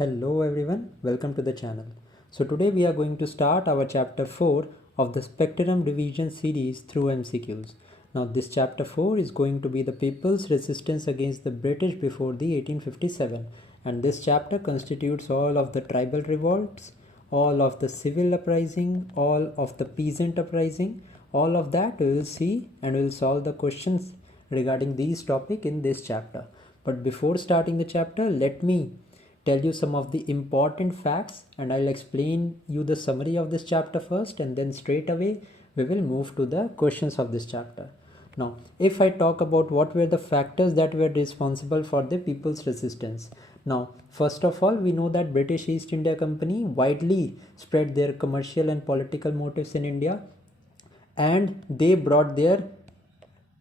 Hello everyone, welcome to the channel. So today we are going to start our chapter 4 of the Spectrum Division series through MCQs. Now this chapter 4 is going to be the people's resistance against the British before the 1857, and this chapter constitutes all of the tribal revolts, all of the civil uprising, all of the peasant uprising, all of that we will see and we will solve the questions regarding these topic in this chapter. But before starting the chapter, let me tell you some of the important facts and I'll explain you the summary of this chapter first, and then straight away we will move to the questions of this chapter. Now, if I talk about what were the factors that were responsible for the people's resistance. Now, first of all, we know that British East India Company widely spread their commercial and political motives in India, and they brought their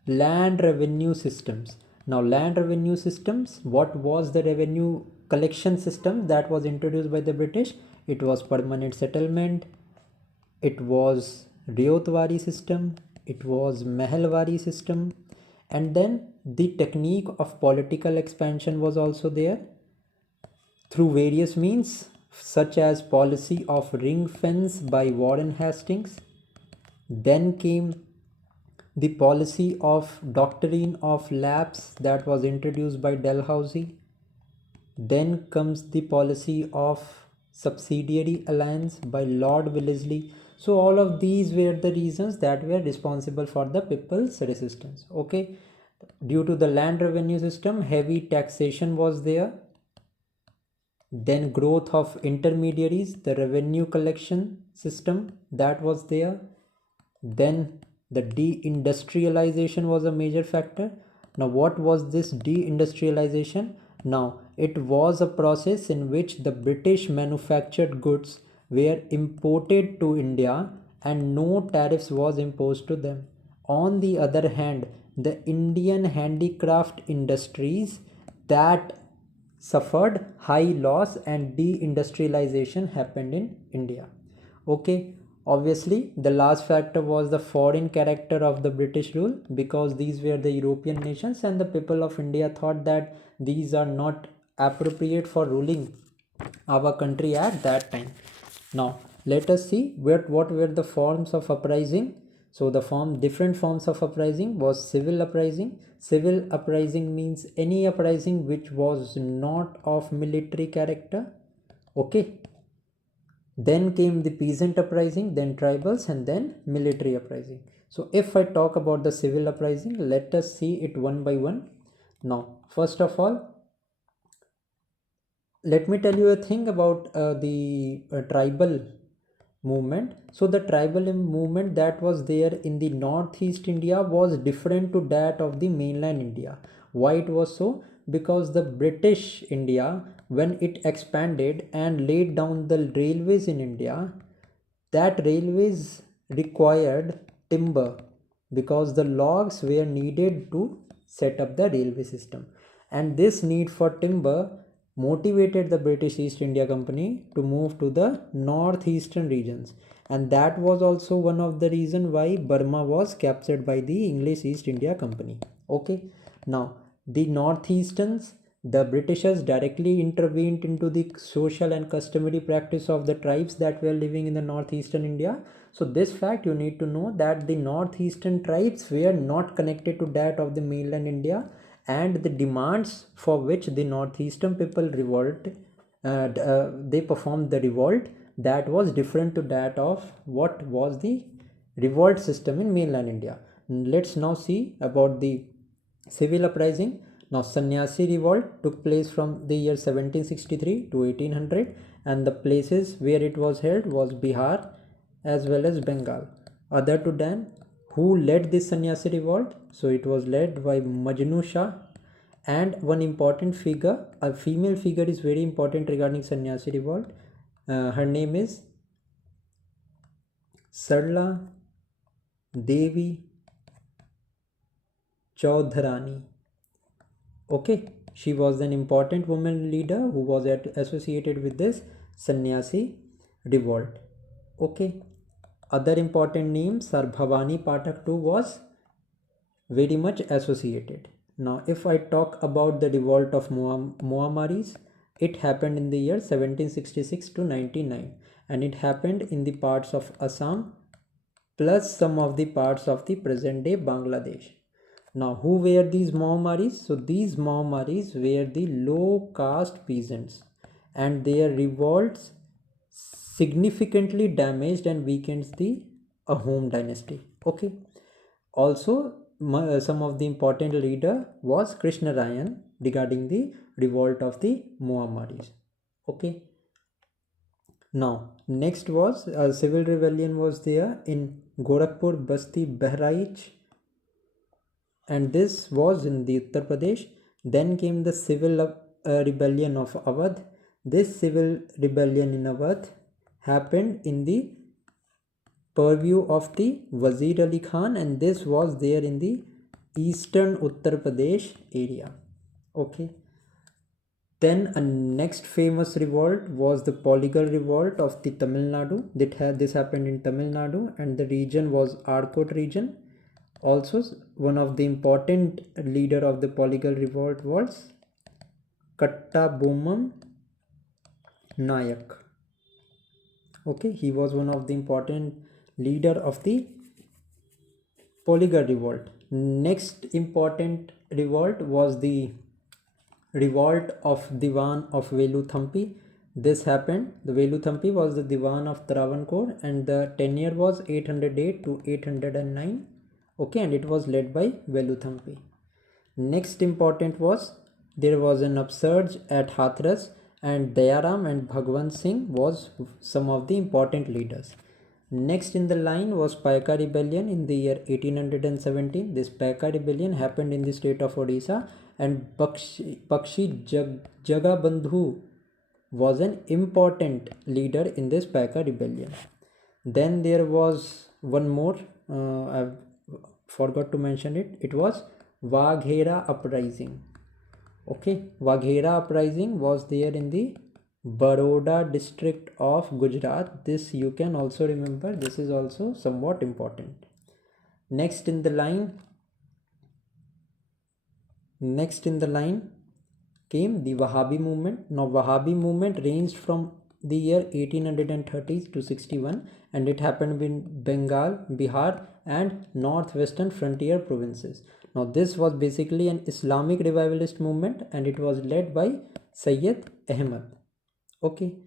land revenue systems. Now, land revenue systems, what was the revenue collection system that was introduced by the British? It was permanent settlement, it was Ryotwari system, it was Mahalwari system, and then the technique of political expansion was also there through various means, such as policy of ring fence by Warren Hastings. Then came the policy of doctrine of lapse that was introduced by Dalhousie. Then comes the policy of subsidiary alliance by Lord Wellesley. So all of these were the reasons that were responsible for the people's resistance. Okay, due to the land revenue system, heavy taxation was there. Then growth of intermediaries, the revenue collection system that was there. Then the deindustrialization was a major factor. Now, what was this deindustrialization? Now, it was a process in which the British manufactured goods were imported to India and no tariffs was imposed to them. On the other hand, the Indian handicraft industries that suffered high loss and deindustrialization happened in India. Okay, obviously the last factor was the foreign character of the British rule, because these were the European nations and the people of India thought that these are not appropriate for ruling our country at that time. Now let us see what were the forms of uprising. So the different forms of uprising was civil uprising. Civil uprising means any uprising which was not of military character. Okay. Then came the peasant uprising, then tribals, and then military uprising. So if I talk about the civil uprising, let us see it one by one. Now, first of all, let me tell you a thing about the tribal movement. So the tribal movement that was there in the northeast India was different to that of the mainland India. Why it was so? Because the British India, when it expanded and laid down the railways in India, that railways required timber because the logs were needed to set up the railway system, and this need for timber motivated the British East India Company to move to the northeastern regions, and that was also one of the reason why Burma was captured by the English East India Company. Okay, now the northeasterns, the Britishers directly intervened into the social and customary practice of the tribes that were living in the northeastern India. So this fact you need to know, that the northeastern tribes were not connected to that of the mainland India, and the demands for which the northeastern people they performed the revolt, that was different to that of what was the revolt system in mainland India. Let's now see about the civil uprising. Now, Sannyasi revolt took place from the year 1763 to 1800, and the places where it was held was Bihar as well as Bengal. Other to Dan, who led this Sannyasi revolt? So it was led by Majnu Shah, and one important figure, a female figure is very important regarding Sannyasi revolt. Her name is Sarla Devi Chaudharani. Okay, she was an important woman leader who was associated with this Sannyasi revolt. Okay, other important names are Bhavani Pathak too was very much associated. Now, if I talk about the revolt of Moammaris, it happened in the year 1766 to 99, and it happened in the parts of Assam plus some of the parts of the present day Bangladesh. Now, who were these Maomaris? So these Maomaris were the low caste peasants, and their revolts significantly damaged and weakened the Ahom dynasty. Okay. Also, some of the important leader was Krishna Rayan regarding the revolt of the Maomaris. Okay. Now, next was a civil rebellion was there in Gorakhpur, Basti, Bahraich, and this was in the Uttar Pradesh. Then came the civil rebellion of Awadh. This civil rebellion in Awadh happened in the purview of the Wazir Ali Khan, and this was there in the eastern Uttar Pradesh area. Okay. Then a next famous revolt was the Polygal revolt of the Tamil Nadu. This happened in Tamil Nadu, and the region was Arcot region. Also, one of the important leader of the Polygal revolt was Kattabomam Nayak. Okay, he was one of the important leader of the Polygal revolt. Next important revolt was the revolt of Diwan of Veluthampi. This happened. The Veluthampi was the Diwan of Travancore, and the tenure was 808 to 809. Okay, and it was led by Veluthampi. Next important was there was an upsurge at Hathras, and Dayaram and Bhagwan Singh was some of the important leaders. Next in the line was Paika rebellion in the year 1817. This Paika rebellion happened in the state of Odisha, and Pakshi Jagabandhu was an important leader in this Paika rebellion. Then there was one more, I forgot to mention it. It was Waghera uprising. Okay, Waghera uprising was there in the Baroda district of Gujarat. This you can also remember. This is also somewhat important. Next in the line came the Wahhabi movement. Now, Wahhabi movement ranged from the year 1830 to 61, and it happened in Bengal, Bihar, and northwestern frontier provinces. Now, this was basically an Islamic revivalist movement, and it was led by Sayyid Ahmad. Okay.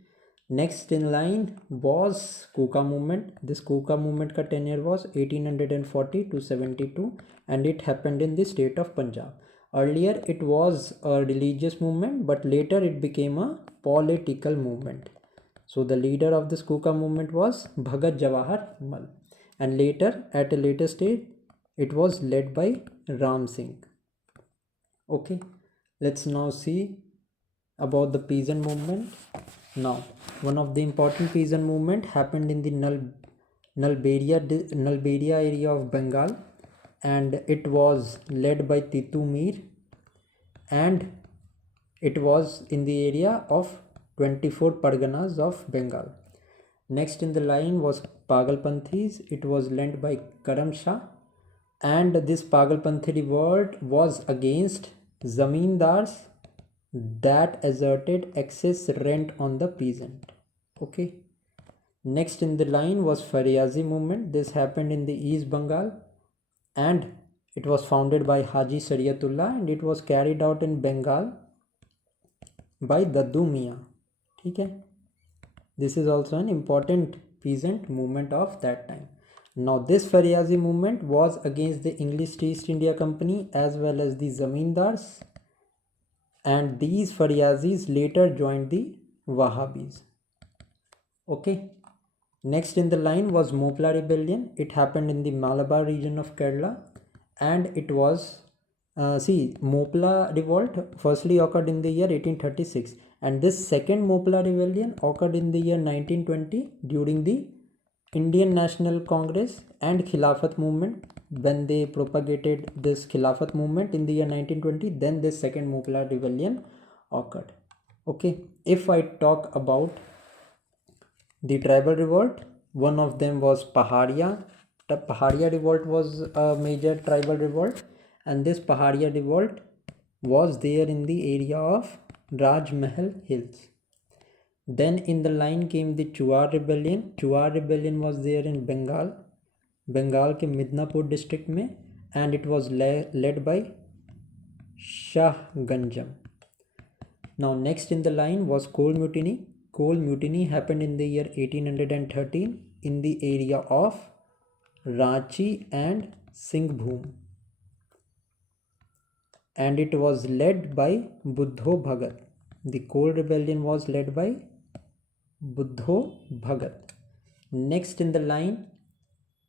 Next in line was Kuka movement. This Kuka movement ka tenure was 1840 to 72, and it happened in the state of Punjab. Earlier it was a religious movement, but later it became a political movement. So the leader of this Kuka movement was Bhagat Jawahar Mal, and later at a later stage it was led by Ram Singh. Okay, let's now see about the peasant movement. Now, one of the important peasant movement happened in the Nalberia area of Bengal, and it was led by Titu Mir, and it was in the area of 24 Parganas of Bengal. Next in the line was Pagalpanthis. It was led by Karam Shah, and this Pagalpanthi revolt was against zamindars that asserted excess rent on the peasant. Okay. Next in the line was Faryazi movement. This happened in the East Bengal, and it was founded by Haji Shariatullah, and it was carried out in Bengal by Daddu Mian. Okay. This is also an important peasant movement of that time. Now, this Faryazi movement was against the English East India Company as well as the zamindars, and these Faryazis later joined the Wahhabis. Okay. Next in the line was Mopla rebellion. It happened in the Malabar region of Kerala, and it was Mopla revolt firstly occurred in the year 1836, and this second Mopla rebellion occurred in the year 1920 during the Indian National Congress and Khilafat movement. When they propagated this Khilafat movement in the year 1920, then this second Mopla rebellion occurred. Okay, if I talk about the tribal revolt, one of them was Paharia. The Paharia revolt was a major tribal revolt, and this Paharia revolt was there in the area of Raj Mahal Hills. Then in the line came the Chuar rebellion. Chuar rebellion was there in Bengal के Midnapore district में, and it was led by Shah Ganjam. Now next in the line was coal mutiny. Coal mutiny happened in the year 1813 in the area of Ranchi and Singhbhum, and it was led by Buddho Bhagat. The coal rebellion was led by Buddho Bhagat. Next in the line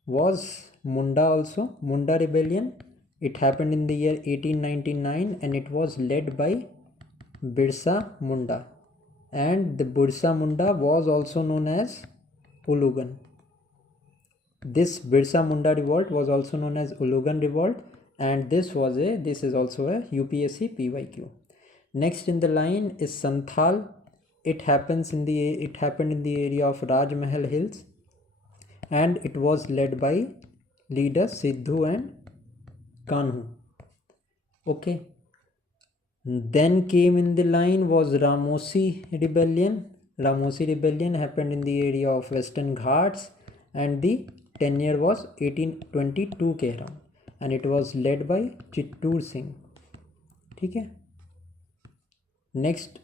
was Munda also. Munda rebellion. It happened in the year 1899 and it was led by Birsa Munda. And the Birsa Munda was also known as Ulugan. This Birsa Munda revolt was also known as Ulugan revolt, and this is also a UPSC PYQ. Next in the line is Santhal. It happened in the area of Raj Mahal Hills, and it was led by leaders Sidhu and Kanhu. Okay. Then came in the line was Ramosi rebellion. Ramosi rebellion happened in the area of Western Ghats, and the tenure was 1822 के around, and it was led by Chittur Singh. ठीक है. Next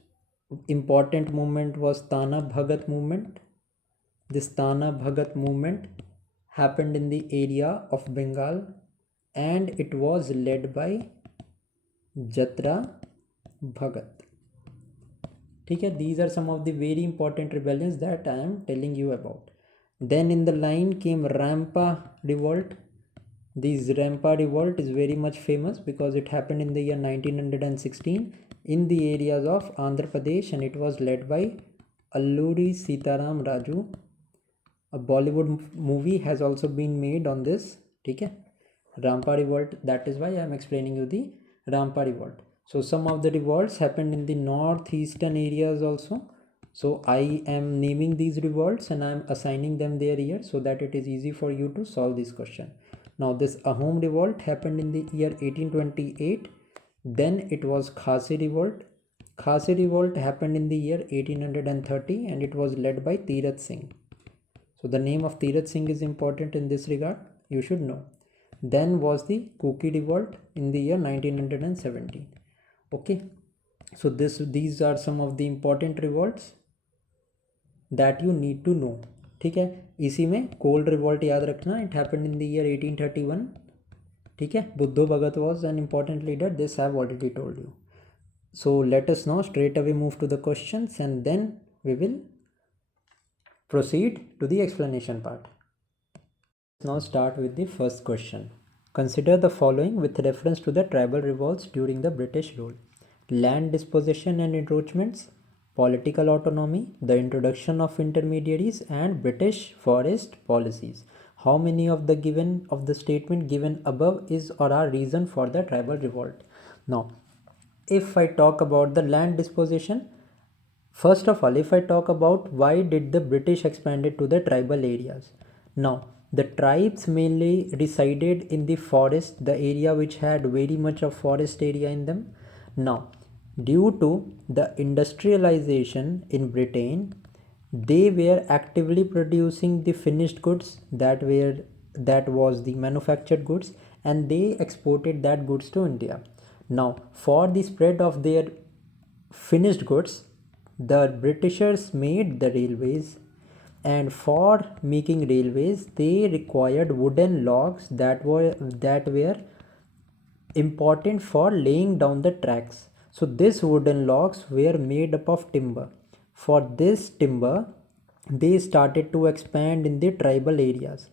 important movement was Tana Bhagat movement. This Tana Bhagat movement happened in the area of Bengal, and it was led by Jatra Bhagat. Okay, these are some of the very important rebellions that I am telling you about. Then in the line came Rampa revolt. This Rampa revolt is very much famous because it happened in the year 1916 in the areas of Andhra Pradesh, and it was led by Alluri Sitaram Raju. A Bollywood movie has also been made on this. Okay, Rampa revolt. That is why I am explaining you the Rampa revolt. So some of the revolts happened in the northeastern areas also. So I am naming these revolts and I am assigning them there here so that it is easy for you to solve this question. Now this Ahom revolt happened in the year 1828. Then it was Khasi revolt. Khasi revolt happened in the year 1830 and it was led by Tirath Singh. So the name of Tirath Singh is important in this regard. You should know. Then was the Kuki revolt in the year 1917. Okay, so these are some of the important revolts that you need to know. ठीक है, इसी में कोल revolt याद रखना. It happened in the year 1831. ठीक है, बुद्धो भगत was an important leader. This I have already told you. So let us now straight away move to the questions and then we will proceed to the explanation part. Now start with the first question. Consider the following with reference to the tribal revolts during the British rule: land dispossession and encroachments, political autonomy, the introduction of intermediaries, and British forest policies. How many of the statement given above is or are reason for the tribal revolt? Now, if I talk about the land dispossession, first of all, if I talk about why did the British expanded to the tribal areas? Now, the tribes mainly resided in the forest, the area which had very much of forest area in them. Now, due to the industrialization in Britain, they were actively producing the finished goods that was the manufactured goods, and they exported that goods to India. Now, for the spread of their finished goods, the Britishers made the railways, and for making railways they required wooden logs that were important for laying down the tracks. So these wooden logs were made up of timber. For this timber they started to expand in the tribal areas.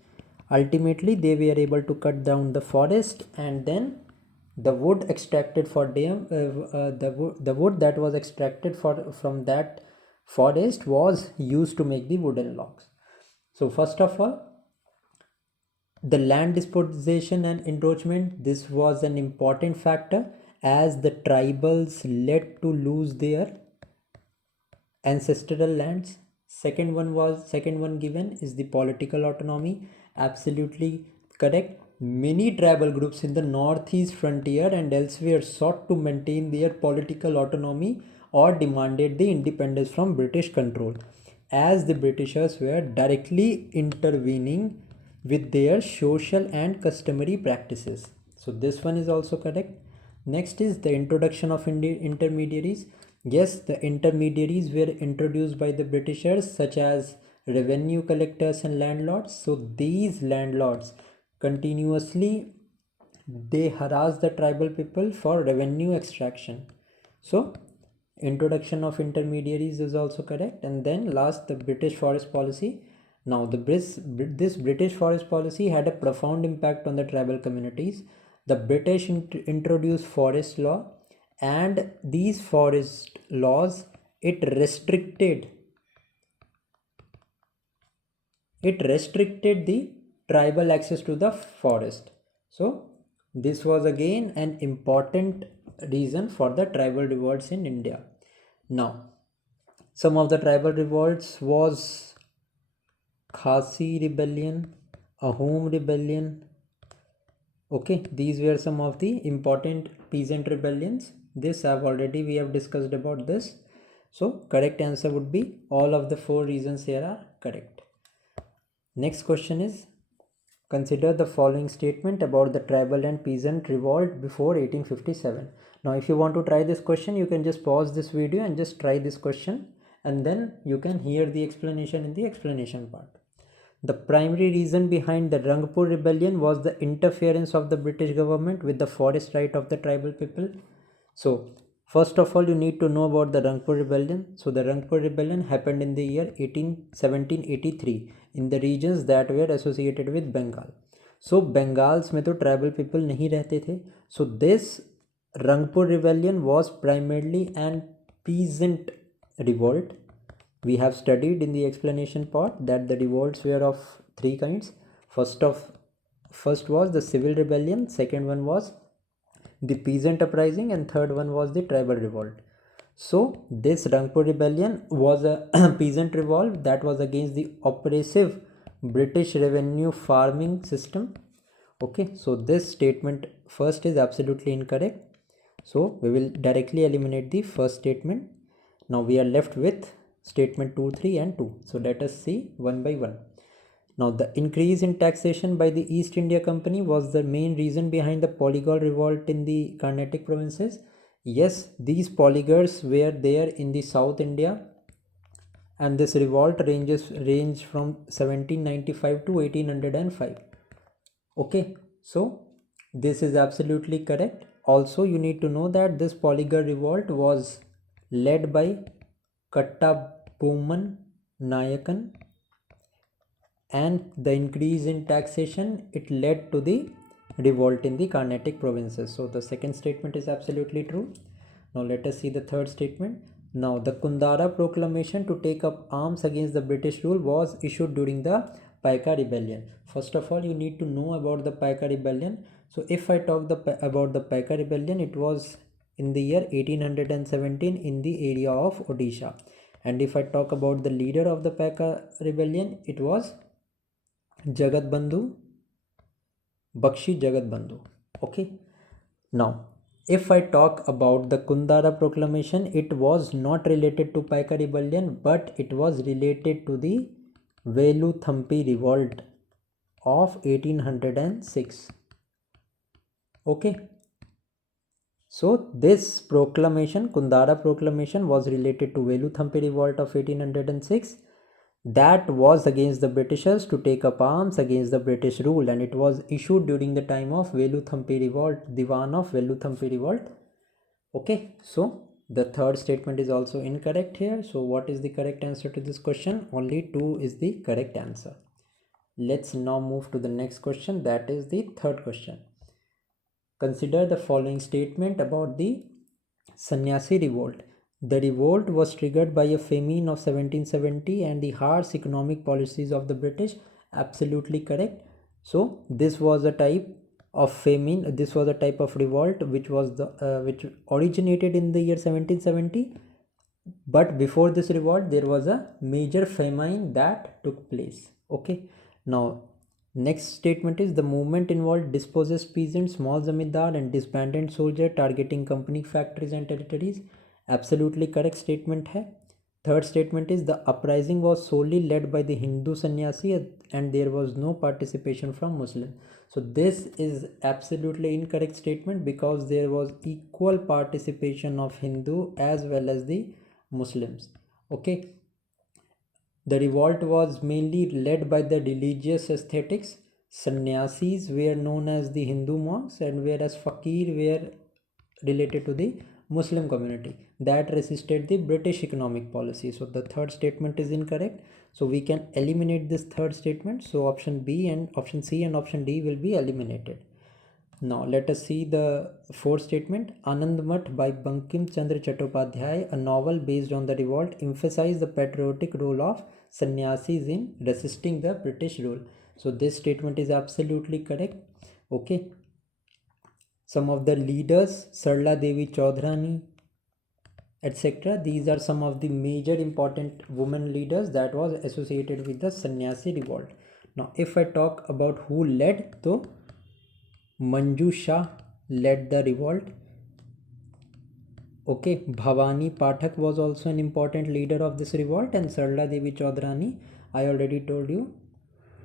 Ultimately they were able to cut down the forest, and then the wood extracted for them the wood that was extracted from that forest was used to make the wooden logs. So first of all, the land dispossession and encroachment, this was an important factor as the tribals led to lose their ancestral lands. Second one given is the political autonomy. Absolutely correct. Many tribal groups in the northeast frontier and elsewhere sought to maintain their political autonomy or demanded the independence from British control, as the Britishers were directly intervening with their social and customary practices. So this one is also correct. Next is the introduction of intermediaries. Yes, the intermediaries were introduced by the Britishers, such as revenue collectors and landlords. So these landlords continuously they harass the tribal people for revenue extraction. So introduction of intermediaries is also correct. And then last, the British forest policy. Now this British forest policy had a profound impact on the tribal communities. The British introduced forest law, and these forest laws it restricted the tribal access to the forest. So this was again an important reason for the tribal revolts in India. Now, some of the tribal revolts was Khasi rebellion, Ahom rebellion. Okay, these were some of the important peasant rebellions. This we have discussed about this. So correct answer would be all of the four reasons here are correct. Next question is, consider the following statement about the tribal and peasant revolt before 1857. Now if you want to try this question, you can just pause this video and just try this question, and then you can hear the explanation in the explanation part. The primary reason behind the Rangpur rebellion was the interference of the British government with the forest right of the tribal people. So first of all, you need to know about the Rangpur rebellion. So the Rangpur rebellion happened in the year 1783 in the regions that were associated with Bengal. So Bengals में तो tribal people नहीं रहते थे. So this Rangpur rebellion was primarily an peasant revolt. We have studied in the explanation part that the revolts were of three kinds. First was the civil rebellion, second one was the peasant uprising, and third one was the tribal revolt. So this Rangpur rebellion was a peasant revolt that was against the oppressive British revenue farming system. Okay, so this statement first is absolutely incorrect. So we will directly eliminate the first statement. Now we are left with statement 2, 3 and 2. So let us see one by one. Now the increase in taxation by the East India Company was the main reason behind the polygal revolt in the Carnatic provinces. Yes, these polygars were there in the South India, and this revolt range from 1795 to 1805. Okay, so this is absolutely correct. Also, you need to know that this polygar revolt was led by Kattabomman Nayakan, and the increase in taxation it led to the revolt in the Carnatic provinces. So the second statement is absolutely true. Now let us see the third statement. Now the Kundara proclamation to take up arms against the British rule was issued during the Paika rebellion. First of all, you need to know about the Paika rebellion. So if I talk about the Paika rebellion, it was in the year 1817 in the area of Odisha. And if I talk about the leader of the Paika rebellion, it was Jagat Bandhu, Bakshi Jagat Bandhu. Okay. Now, if I talk about the Kundara proclamation, it was not related to Paika rebellion, but it was related to the Velu Thampi revolt of 1806. Okay. So this proclamation, Kundara proclamation, was related to Velu Thampi revolt of 1806. That was against the Britishers to take up arms against the British rule, and it was issued during the time of Velu Thampi revolt, Diwan of Velu Thampi revolt. Okay, so the third statement is also incorrect here. So what is the correct answer to this question? Only 2 is the correct answer. Let's now move to the next question, that is the third question. Consider the following statement about the Sannyasi revolt. The revolt was triggered by a famine of 1770 and the harsh economic policies of the British. Absolutely correct. So this was a type of famine. This was a type of revolt which originated in the year 1770. But before this revolt, there was a major famine that took place. Okay. Now, next statement is the movement involved dispossessed peasants, small zamindar, and disbanded soldier targeting company factories and territories. absolutely correct statement है. Third statement is the uprising was solely led by the Hindu sannyasi and there was no participation from Muslim. So this is absolutely incorrect statement because there was equal participation of Hindu as well as the Muslims. Okay. The revolt was mainly led by the religious aesthetics. Sannyasis were known as the Hindu monks, and whereas fakir were related to the Muslim community that resisted the British economic policy. So the third statement is incorrect. So we can eliminate this third statement. So option B and option C and option D will be eliminated. Now let us see the fourth statement. Anand Math by Bankim Chandra Chattopadhyay, a novel based on the revolt, emphasized the patriotic role of sannyasis in resisting the British rule. So this statement is absolutely correct. Okay. Some of the leaders, Sarla Devi Chaudhrani, etc. These are some of the major important women leaders that was associated with the sannyasi revolt. Now if I talk about who led, so Manju Shah led the revolt. Okay, Bhavani Pathak was also an important leader of this revolt, and Sarla Devi Chaudhrani, I already told you,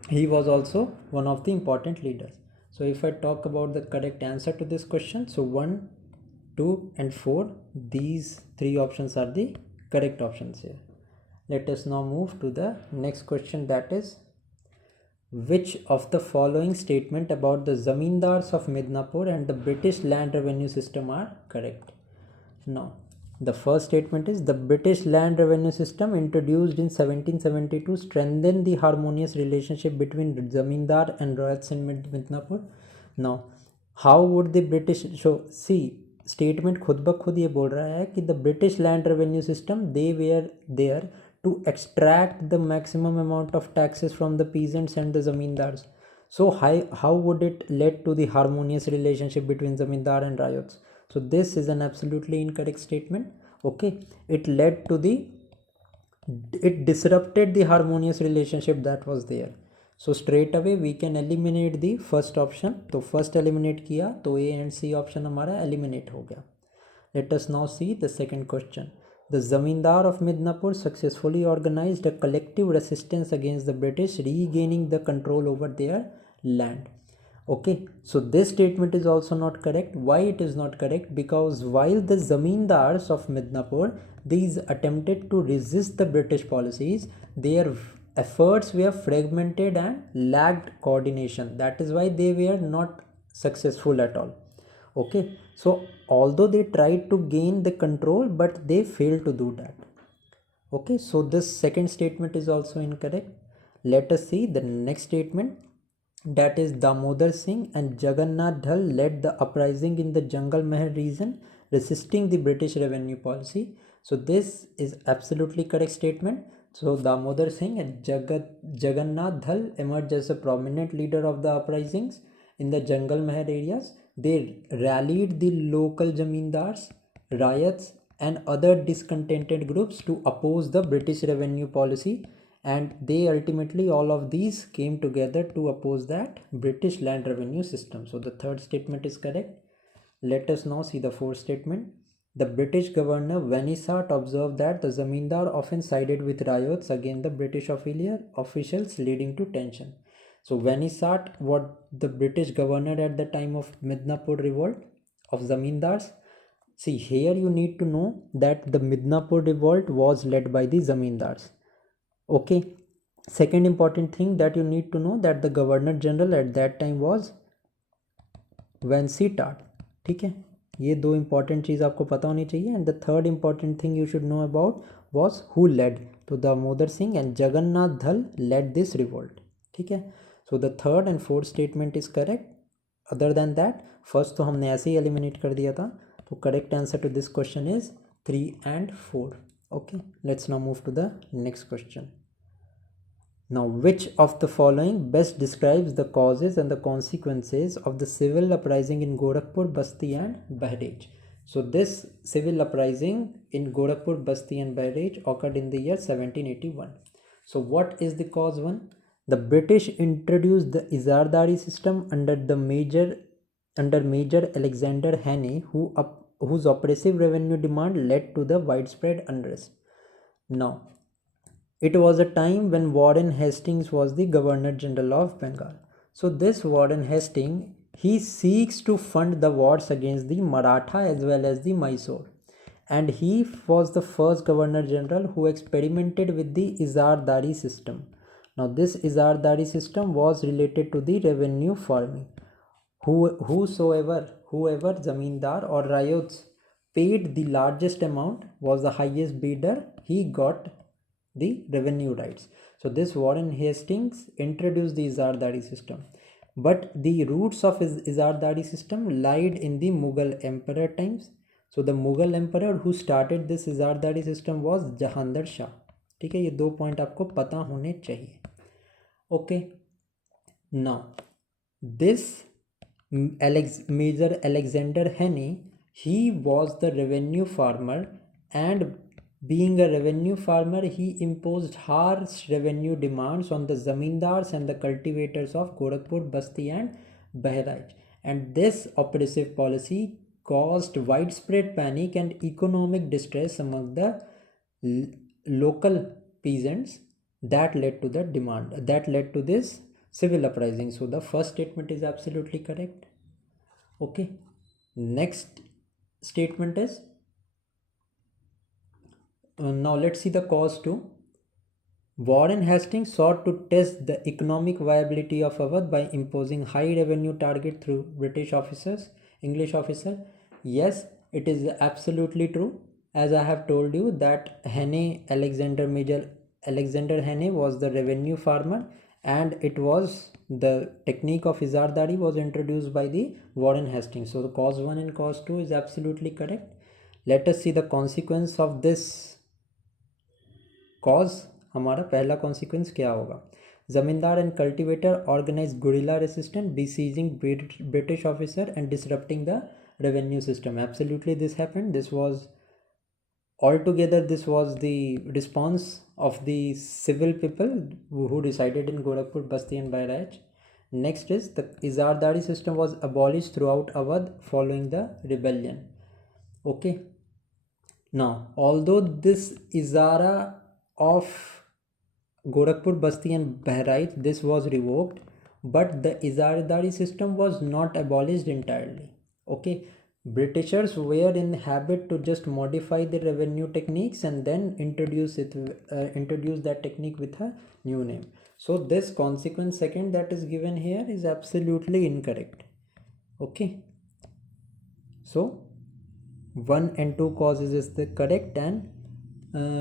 he was also one of the important leaders. So if I talk about the correct answer to this question, so 1, 2 and 4, these three options are the correct options here. Let us now move to the next question, that is, which of the following statement about the zamindars of Midnapur and the British land revenue system are correct? Now, the first statement is the British land revenue system introduced in 1772 strengthened the harmonious relationship between zamindar and royals in Midnapur. Now, how would the British, so see, statement खुद ब खुद ये बोल रहा है कि the British land revenue system, they were there to extract the maximum amount of taxes from the peasants and the zamindars. So how would it lead to the harmonious relationship between zamindar and ryots? So this is an absolutely incorrect statement. Okay, it disrupted the harmonious relationship that was there. So straight away we can eliminate the first option. तो first eliminate किया तो A and C option हमारा eliminate हो गया. Let us now see the second question. The Zamindar of Midnapur successfully organized a collective resistance against the British, regaining the control over their land. Okay, so this statement is also not correct. Why it is not correct? Because while the zamindars of Midnapur, these attempted to resist the British policies, their efforts were fragmented and lacked coordination. That is why they were not successful at all. Okay, so although they tried to gain the control, but they failed to do that. Okay, so this second statement is also incorrect. Let us see the next statement, that is Damodar Singh and Jagannath Dhal led the uprising in the Jungle Mahal region, resisting the British revenue policy. So this is absolutely correct statement. So Damodar Singh and Jagannath Dhal emerged as a prominent leader of the uprisings in the Jungle Mahal areas. They rallied the local zamindars, riots and other discontented groups to oppose the British revenue policy, and they ultimately, all of these came together to oppose that British land revenue system. So the third statement is correct. Let us now see the fourth statement. The British governor Vanissart observed that the zamindar often sided with riots against the British officials, leading to tension. So Vanissart, what the British governor at the time of Midnapur revolt of zamindars. See, here you need to know that the Midnapur revolt was led by the zamindars. Okay, second important thing that you need to know, that the governor general at that time was Vansittart. ठीक है, ये दो important चीज़ आपको पता होनी चाहिए. And the third important thing you should know about was who led. तो Damodar Singh and Jagannath Dhal led this revolt. ठीक है, so the third and fourth statement is correct. Other than that, first तो हमने ऐसे ही eliminate कर दिया था. तो correct answer to this question is 3 and 4. Okay, let's now move to the next question. Now, which of the following best describes the causes and the consequences of the civil uprising in Gorakhpur, Basti and Bahraich? So this civil uprising in Gorakhpur, Basti and Bahraich occurred in the year 1781. So what is the cause one? The British introduced the Izardari system under Major Alexander Hannay, whose oppressive revenue demand led to the widespread unrest. Now, it was a time when Warren Hastings was the Governor General of Bengal. So this Warren Hastings, he seeks to fund the wars against the Maratha as well as the Mysore. And he was the first Governor General who experimented with the Izardari system. Now this Izardari system was related to the revenue farming. Whoever Zamindar or Ryots paid the largest amount was the highest bidder, he got the revenue rights. So this Warren Hastings introduced the Izardari system. But the roots of his Izardari system lied in the Mughal emperor times. So the Mughal emperor who started this Izardari system was Jahandar Shah. ठीक है, ये 2 point आपको पता होने चाहिए. Okay, now this Major Alexander Henne, he was the revenue farmer, and being a revenue farmer, he imposed harsh revenue demands on the zamindars and the cultivators of Gorakhpur, Basti and Bahraj. And this oppressive policy caused widespread panic and economic distress among the local peasants. That led to this civil uprising. So the first statement is absolutely correct. Okay, next statement is now let's see the cause 2. Warren Hastings sought to test the economic viability of Awadh by imposing high revenue target through English officer. Yes, it is absolutely true. As I have told you that Major Alexander Henne was the revenue farmer, and it was the technique of Izardari was introduced by the Warren Hastings. So the cause 1 and cause 2 is absolutely correct. Let us see the consequence of this cause. हमारा पहला consequence क्या होगा? Zamindar and cultivator organized guerrilla resistance, besieging British officer and disrupting the revenue system. Absolutely, this happened. This was the response of the civil people who resided in Gorakhpur, Basti and Bahraj. Next is the Izardari system was abolished throughout Awadh following the rebellion. Okay. Now, although this Izara of Gorakhpur, Basti and Bahraj, this was revoked, but the Izardari system was not abolished entirely. Okay, Britishers were in habit to just modify the revenue techniques and then introduce that technique with a new name. So this consequence second that is given here is absolutely incorrect. Okay, so 1 and 2 causes is the correct, and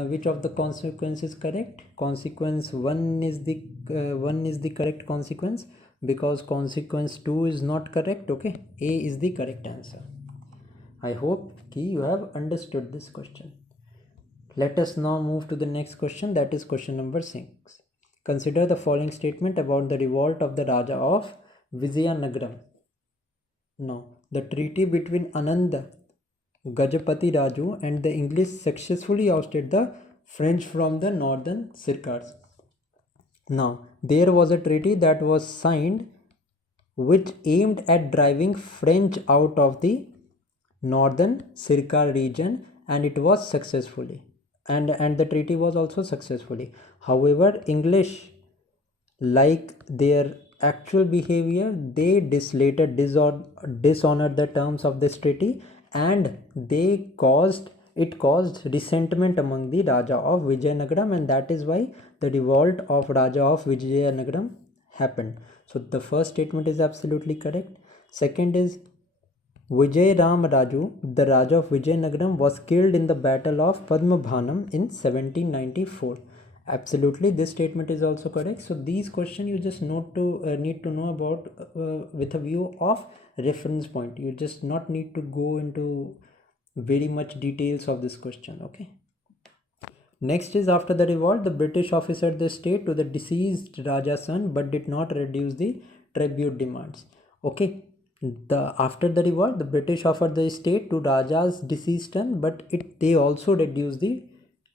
which of the consequences correct? Consequence 1 is the correct consequence, because consequence 2 is not correct. Okay, A is the correct answer. I hope you have understood this question. Let us now move to the next question, that is question number 6. Consider the following statement about the revolt of the Raja of Vizianagaram. Now, the treaty between Ananda Gajapati Raju and the English successfully ousted the French from the northern Sirkars. Now, there was a treaty that was signed which aimed at driving French out of the northern Sirkar region, and it was successfully, and the treaty was also successfully. However, English, like their actual behavior, they dishonored the terms of this treaty, and it caused resentment among the Raja of Vijayanagaram, and that is why the revolt of Raja of Vijayanagaram happened. So the first statement is absolutely correct. Second is Vijay Ram Raju, the Raja of Vijayanagaram, was killed in the Battle of Padmabhanam in 1794. Absolutely, this statement is also correct. So these questions you just need to know about with a view of reference point. You just not need to go into very much details of this question. Okay. Next is, after the revolt, the British offered the state to the deceased Raja's son, but did not reduce the tribute demands. Okay. After the revolt, the British offered the estate to Raja's deceased son, but they also reduced the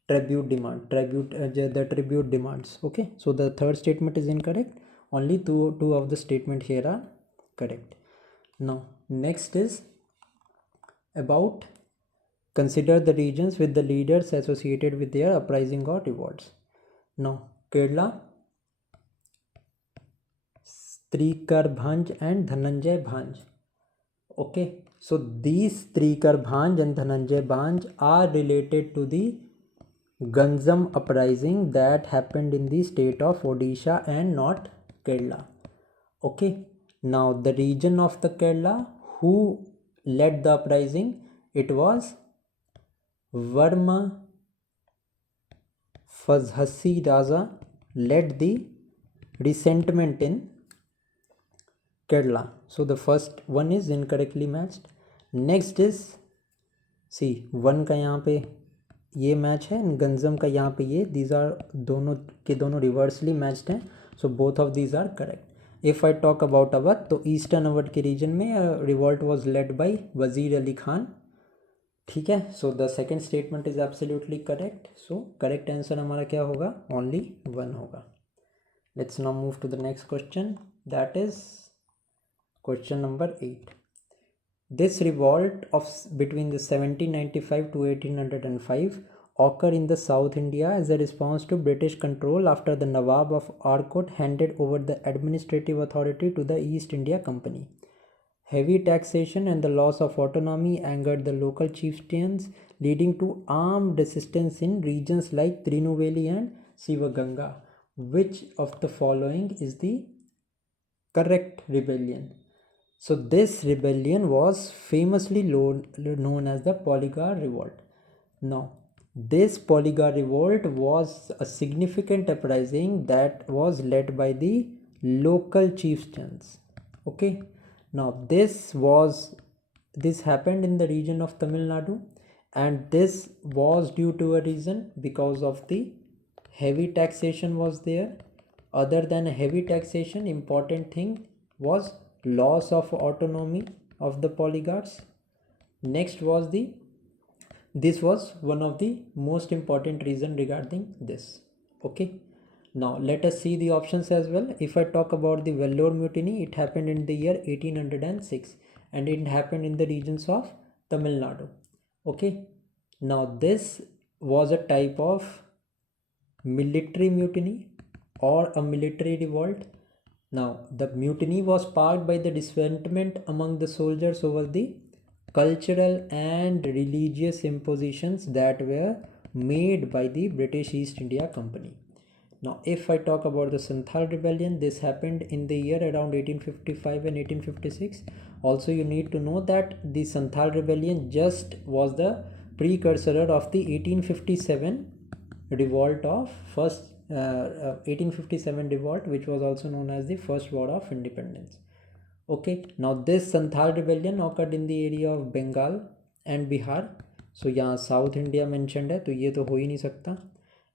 tribute demands. Okay, so the third statement is incorrect. Only two of the statement here are correct. Now, next is about consider the regions with the leaders associated with their uprising or revolts. Now, Kerala, Strikar Bhanj and Dhananjay Bhanj. Okay, so these Strikar Bhanj and Dhananjay Bhanj are related to the Ganjam uprising that happened in the state of Odisha and not Kerala. Okay, now the region of the Kerala who led the uprising, it was Varma Fazhasi Raja led the resentment in Kerala. So the first one is incorrectly matched. Next is, see, one का यहाँ पे ये match है and Ganjam का यहाँ पे ये, these are दोनों के दोनों रिवर्सली मैच्ड हैं. So both of these are correct. If I talk about Awadh, तो ईस्टर्न अवध के रीजन में रिवॉल्ट वॉज लेड बाई वजीर अली खान. ठीक है, so the second statement is absolutely correct. So correct answer हमारा क्या होगा? ओनली 1 होगा. Let's now move to the next question, that is question number 8. This revolt of between the 1795 to 1805 occurred in the South India as a response to British control after the Nawab of Arcot handed over the administrative authority to the East India Company. Heavy taxation and the loss of autonomy angered the local chieftains, leading to armed resistance in regions like Trinuveli and Sivaganga. Which of the following is the correct rebellion? So this rebellion was famously known as the Polygar Revolt. Now, this Polygar Revolt was a significant uprising that was led by the local chieftains. Okay. Now, this happened in the region of Tamil Nadu, and this was due to a reason because of the heavy taxation was there. Other than heavy taxation, important thing was loss of autonomy of the polygars. Next was this was one of the most important reason regarding this. Okay, now let us see the options as well. If I talk about the Vellore mutiny, it happened in the year 1806 and it happened in the regions of Tamil Nadu. Okay, now this was a type of military mutiny or a military revolt. Now, the mutiny was sparked by the discontentment among the soldiers over the cultural and religious impositions that were made by the British East India Company. Now, if I talk about the Santhal rebellion, this happened in the year around 1855 and 1856. Also, you need to know that the Santhal rebellion just was the precursor of the 1857 revolt of 1857 revolt, which was also known as the First War of Independence. Okay, now this Santhal rebellion occurred in the area of Bengal and Bihar. So यहाँ South India mentioned है, तो ये तो हो ही नहीं सकता.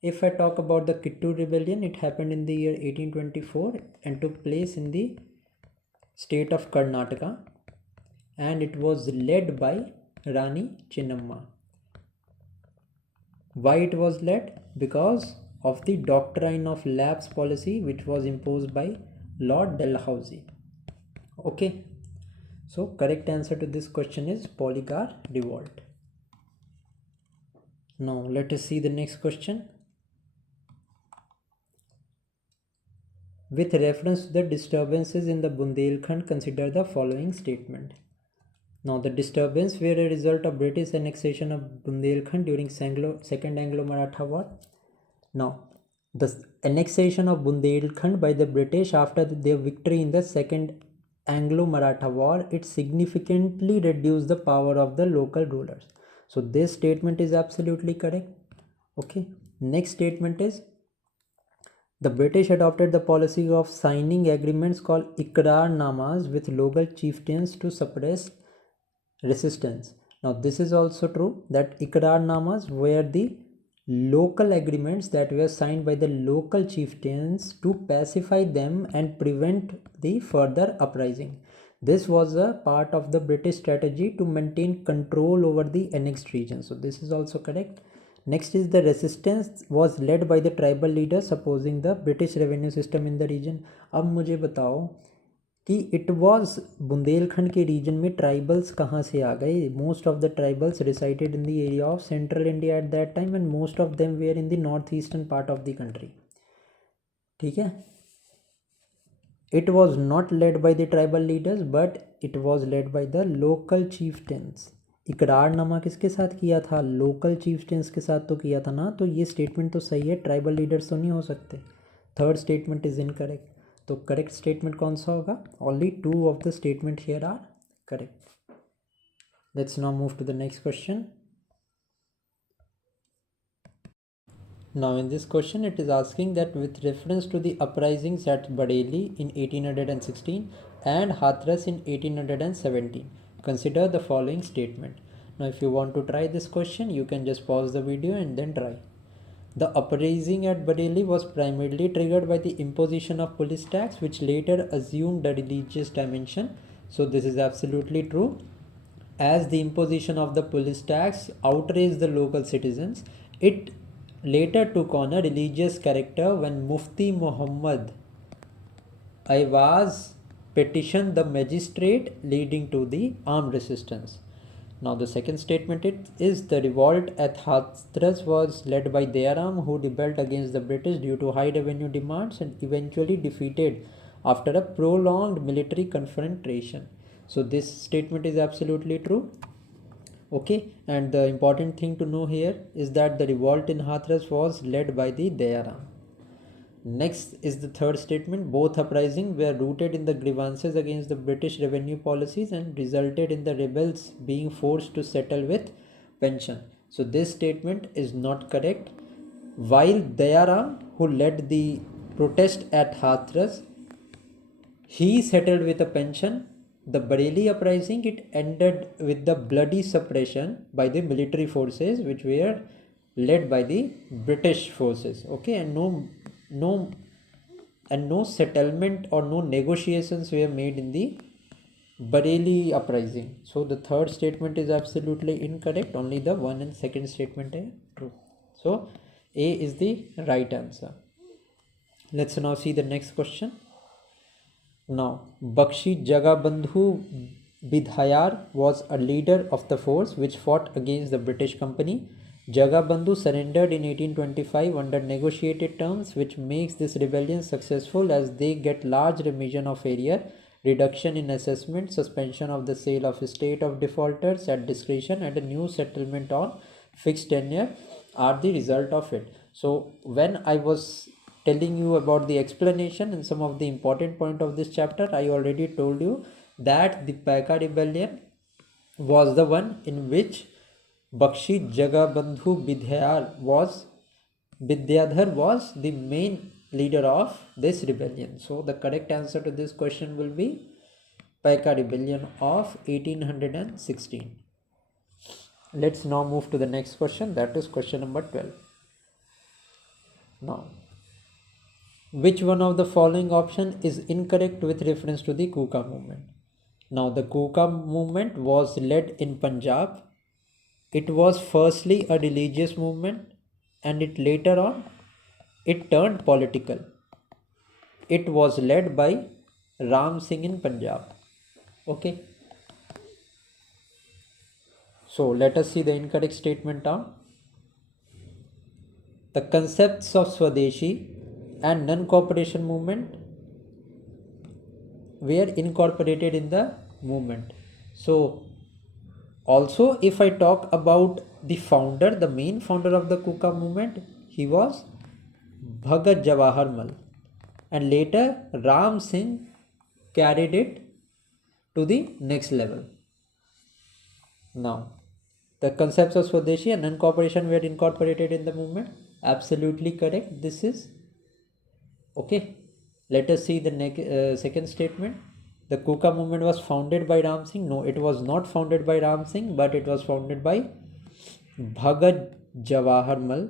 If I talk about the Kittur rebellion, it happened in the year 1824 and took place in the state of Karnataka, and it was led by Rani Chinnamma. Why it was led? Because of the doctrine of lapse policy which was imposed by Lord Dalhousie. Okay, so correct answer to this question is Polygar Revolt. Now let us see the next question. With reference to the disturbances in the Bundelkhand, consider the following statement. Now, the disturbance were a result of British annexation of Bundelkhand during Second Anglo-Maratha War. Now, the annexation of Bundelkhand by the British after their victory in the Second Anglo-Maratha War, it significantly reduced the power of the local rulers. So, this statement is absolutely correct. Okay. Next statement is, the British adopted the policy of signing agreements called Iqrar-namas with local chieftains to suppress resistance. Now, this is also true that Iqrar-namas were the local agreements that were signed by the local chieftains to pacify them and prevent the further uprising. This was a part of the British strategy to maintain control over the annexed region. So this is also correct. Next is the resistance was led by the tribal leaders opposing the British revenue system in the region. अब मुझे बताओ कि it was Bundelkhand के reason में tribals कहाँ से आ गए. Most of the tribals resided in the area of central India at that time and most of them were in the north eastern part of the country. ठीक है. It was not led by the tribal leaders but it was led by the local chieftains. इकरारनामा किसके साथ किया था? Local chieftains के साथ तो किया था ना. तो ये स्टेटमेंट तो सही है, ट्राइबल लीडर्स तो नहीं हो सकते. Third statement is incorrect. तो करेक्ट स्टेटमेंट कौन सा होगा? Only 2 of the statement here are correct. Let's now move to the next question. Now in this question it is asking that with reference to the uprisings at Bareilly in 1816 and Hathras in 1817, consider the following statement. Now if you want to try this question, you can just pause the video and then try. The uprising at Bareilly was primarily triggered by the imposition of police tax, which later assumed a religious dimension. So this is absolutely true. As the imposition of the police tax outraged the local citizens, it later took on a religious character when Mufti Muhammad Aiwaz petitioned the magistrate, leading to the armed resistance. Now the second statement is the revolt at Hathras was led by Dayaram, who rebelled against the British due to high revenue demands and eventually defeated after a prolonged military confrontation. So this statement is absolutely true. Okay, and the important thing to know here is that the revolt in Hathras was led by the Dayaram. Next is the third statement. Both uprisings were rooted in the grievances against the British revenue policies and resulted in the rebels being forced to settle with pension. So this statement is not correct. While Dayaram, who led the protest at Hathras, he settled with a pension, the Bareilly uprising, it ended with the bloody suppression by the military forces which were led by the British forces. Okay, and no settlement or no negotiations were made in the Bareilly uprising. So the third statement is absolutely incorrect. Only the one and second statement are true. So A is the right answer. Let's now see the next question. Now, Bakshi Jagabandhu Bidhayar was a leader of the force which fought against the British Company. Jagabandhu surrendered in 1825 under negotiated terms, which makes this rebellion successful as they get large remission of area, reduction in assessment, suspension of the sale of estate of defaulters at discretion, and a new settlement on fixed tenure are the result of it. So when I was telling you about the explanation and some of the important point of this chapter, I already told you that the Paika rebellion was the one in which Bakshi Jagabandhu Vidyadhar was the main leader of this rebellion. So the correct answer to this question will be Paika rebellion of 1816. Let's now move to the next question, that is question number 12. Now, which one of the following option is incorrect with reference to the Kuka movement? Now the Kuka movement was led in Punjab. It was firstly a religious movement and it later on it turned political. It was led by Ram Singh in Punjab. Okay. So let us see the incorrect statement now. The concepts of Swadeshi and non-cooperation movement were incorporated in the movement. So also if I talk about the founder, the main founder of the Kuka movement, he was Bhagat Jawahar Mal, and later Ram Singh carried it to the next level. Now the concepts of Swadeshi and non-cooperation were incorporated in the movement. Absolutely correct. This is okay. Let us see the second statement. The Kuka movement was founded by Ram Singh. No, it was not founded by Ram Singh, but it was founded by Bhagat Jawahar Mal,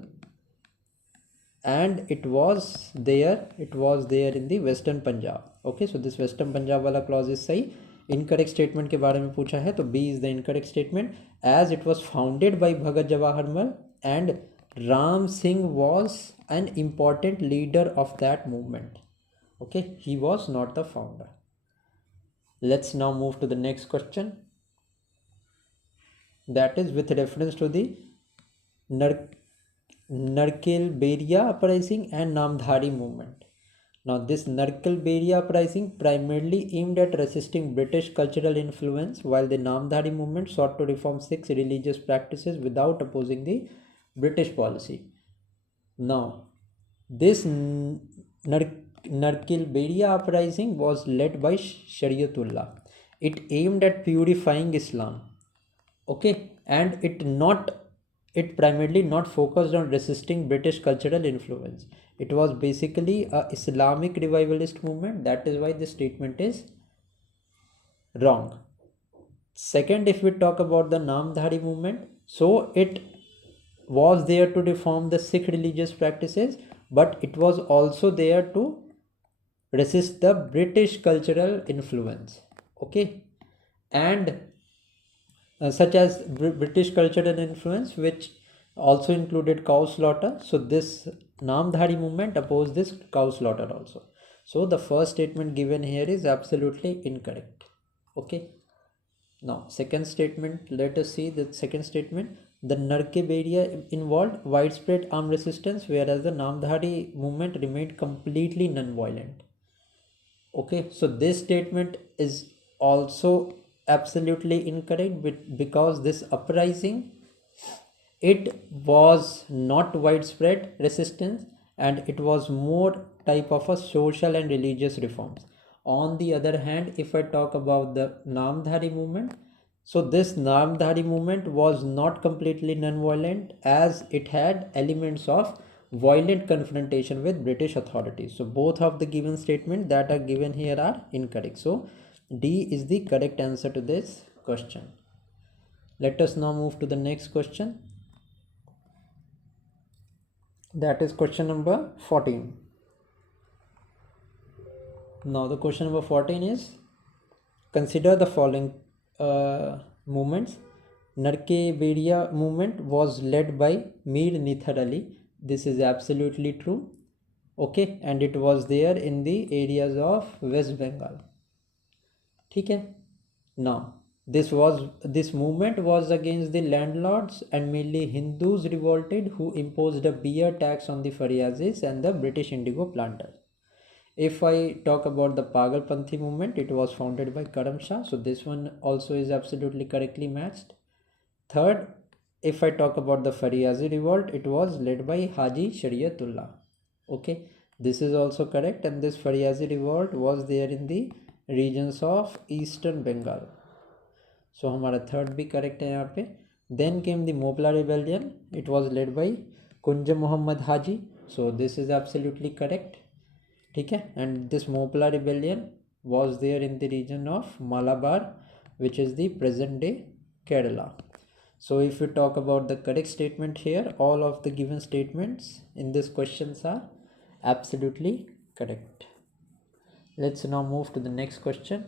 and it was there in the Western Punjab. Okay, so this Western Punjab wala clause is sahi. Incorrect statement के बारे में पूछा है, तो B is the incorrect statement, as it was founded by Bhagat Jawahar Mal and Ram Singh was an important leader of that movement. Okay, he was not the founder. Let's now move to the next question. That is with reference to the Narkelberia uprising and Namdhari movement. Now, this Narkelberia uprising primarily aimed at resisting British cultural influence, while the Namdhari movement sought to reform Sikh religious practices without opposing the British policy. Now, this Narkelberia uprising was led by Shariatullah. It aimed at purifying Islam, okay, and it primarily not focused on resisting British cultural influence. It was basically a Islamic revivalist movement. That is why this statement is wrong. Second, if we talk about the Namdhari movement, so it was there to reform the Sikh religious practices, but it was also there to resist the British cultural influence, okay, and such as British cultural influence, which also included cow slaughter. So this Namdhari movement opposed this cow slaughter also. So the first statement given here is absolutely incorrect. Okay. Now second statement, let us see the second statement. The Narkeberia involved widespread armed resistance, whereas the Namdhari movement remained completely non-violent. Okay, so this statement is also absolutely incorrect because this uprising, it was not widespread resistance and it was more type of a social and religious reforms. On the other hand, if I talk about the Namdhari movement, so this Namdhari movement was not completely non-violent, as it had elements of violent confrontation with British authorities. So both of the given statements that are given here are incorrect. So D is the correct answer to this question. Let us now move to the next question. That is question number 14. Now the question number 14 is, consider the following movements. Narkeberia movement was led by Mir Nithar Ali. This is absolutely true. Okay, and it was there in the areas of West Bengal. Okay. Now this movement was against the landlords, and mainly Hindus revolted who imposed a beer tax on the Faryazis and the British indigo planters. If I talk about the Pagalpanthi movement, it was founded by Karam Shah. So this one also is absolutely correctly matched. Third, if I talk about the Fariyazi revolt, it was led by Haji Shariatullah. Okay, this is also correct, and this Fariyazi revolt was there in the regions of Eastern Bengal. So हमारा third भी correct है यहाँ पे. Then came the Mopla rebellion. It was led by Kunja Muhammad Haji. So this is absolutely correct. ठीक है, and this Mopla rebellion was there in the region of Malabar, which is the present day Kerala. So if you talk about the correct statement here, all of the given statements in this questions are absolutely correct. Let's now move to the next question.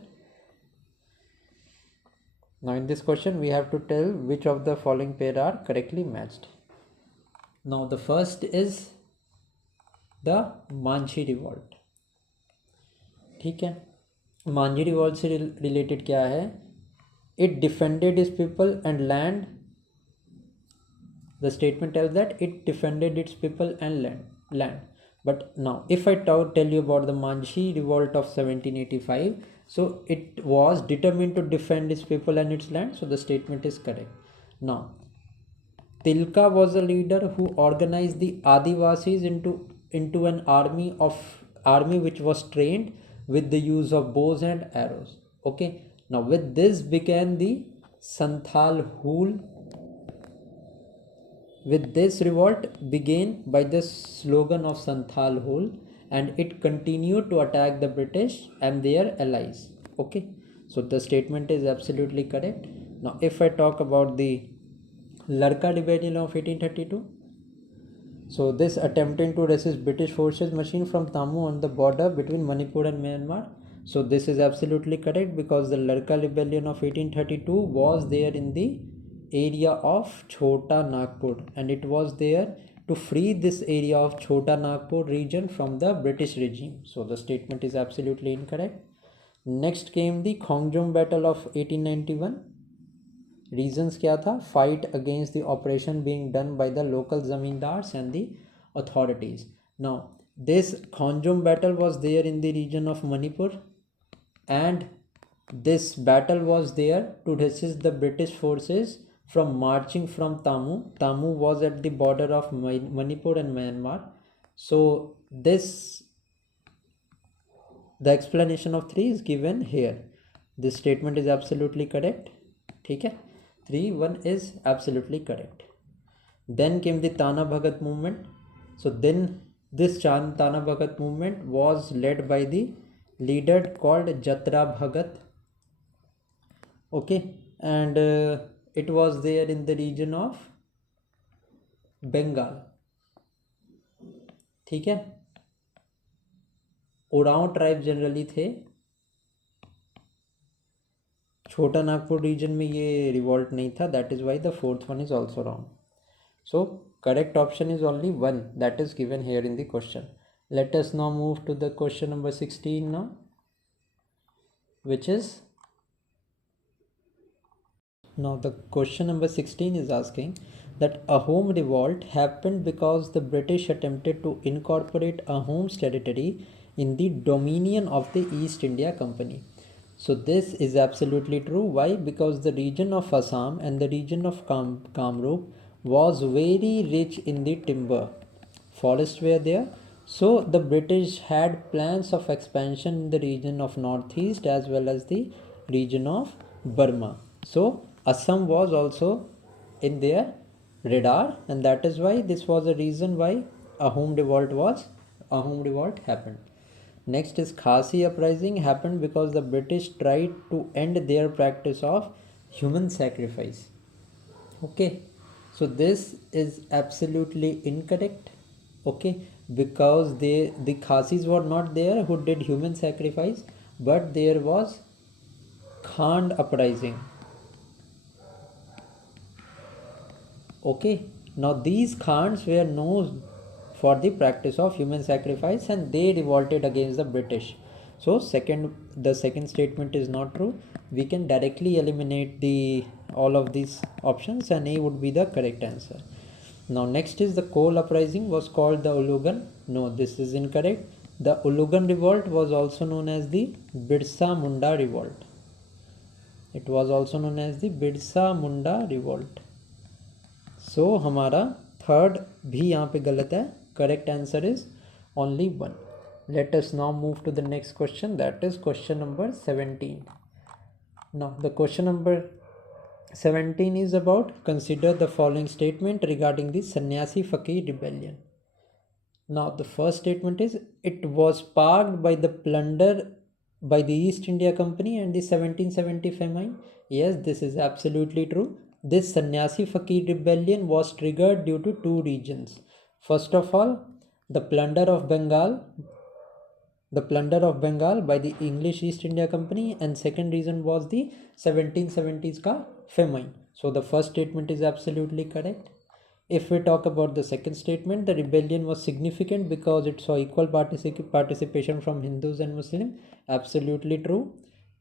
Now in this question we have to tell which of the following pair are correctly matched. Now the first is the Manchi revolt. ठीक है, Manjhi revolt से related क्या है? It defended its people and land. The statement tells that it defended its people and land. But now if I tell you about the Manchi revolt of 1785, so it was determined to defend its people and its land. So the statement is correct. Now Tilka was a leader who organized the Adivasis into an army which was trained with the use of bows and arrows. Okay, now with this began the Santhal Hul. With this revolt began by the slogan of Santhal Hul, and it continued to attack the British and their allies. Okay, so the statement is absolutely correct. Now if I talk about the Larka rebellion of 1832, so this attempting to resist British forces machine from Tamu on the border between Manipur and Myanmar. So this is absolutely correct because the Larka rebellion of 1832 was there in the area of Chota Nagpur, and it was there to free this area of Chota Nagpur region from the British regime. So the statement is absolutely incorrect. Next came the Khongjom battle of 1891. Reasons क्या था? Fight against the operation being done by the local zamindars and the authorities. Now this Khongjom battle was there in the region of Manipur, and this battle was there to resist the British forces from marching from Tamu. Tamu was at the border of Manipur and Myanmar. So this, the explanation of 3 is given here. This statement is absolutely correct. ठीक है, 3-1 is absolutely correct. Then came the Tana Bhagat movement. So then this Tana Bhagat movement was led by the leader called Jatra Bhagat. Okay, and it was there in the region of Bengal. ठीक है, Oraon tribe generally थे. छोटा Nagpur reason में ये revolt नहीं था. That is why the fourth one is also wrong. So correct option is only 1 that is given here in the question. Let us now move to the question number 16 now, which is, now the question number 16 is asking that Ahom revolt happened because the British attempted to incorporate Ahom's territory in the dominion of the East India Company. So this is absolutely true. Why? Because the region of Assam and the region of Kamrup was very rich in the timber. Forests were there. So the British had plans of expansion in the region of northeast as well as the region of Burma. So Assam was also in their radar, and that is why this was the reason why Ahom revolt happened. Next is Khasi uprising happened because the British tried to end their practice of human sacrifice. Okay, so this is absolutely incorrect. Okay, because the Khasis were not there who did human sacrifice, but there was Khand uprising. Okay, now these Khans were known for the practice of human sacrifice, and they revolted against the British. So the second statement is not true. We can directly eliminate all of these options, and A would be the correct answer. Now next is the coal uprising was called the Ulugan. No, this is incorrect. The Ulugan revolt was also known as the Birsa Munda revolt. It was also known as the Birsa Munda revolt. So हमारा third भी यहाँ पे गलत है. Correct answer is only 1. Let us now move to the next question, that is question number 17. Now the question number 17 is about, consider the following statement regarding the Sannyasi Fakir rebellion. Now the first statement is, it was sparked by the plunder by the East India Company and the 1770 famine. Yes, this is absolutely true. This Sannyasi Fakir rebellion was triggered due to 2 reasons. First of all, the plunder of Bengal by the English East India Company, and second reason was the 1770s ka famine. So the first statement is absolutely correct. If we talk about the second statement, the rebellion was significant because it saw equal participation from Hindus and Muslims. Absolutely true.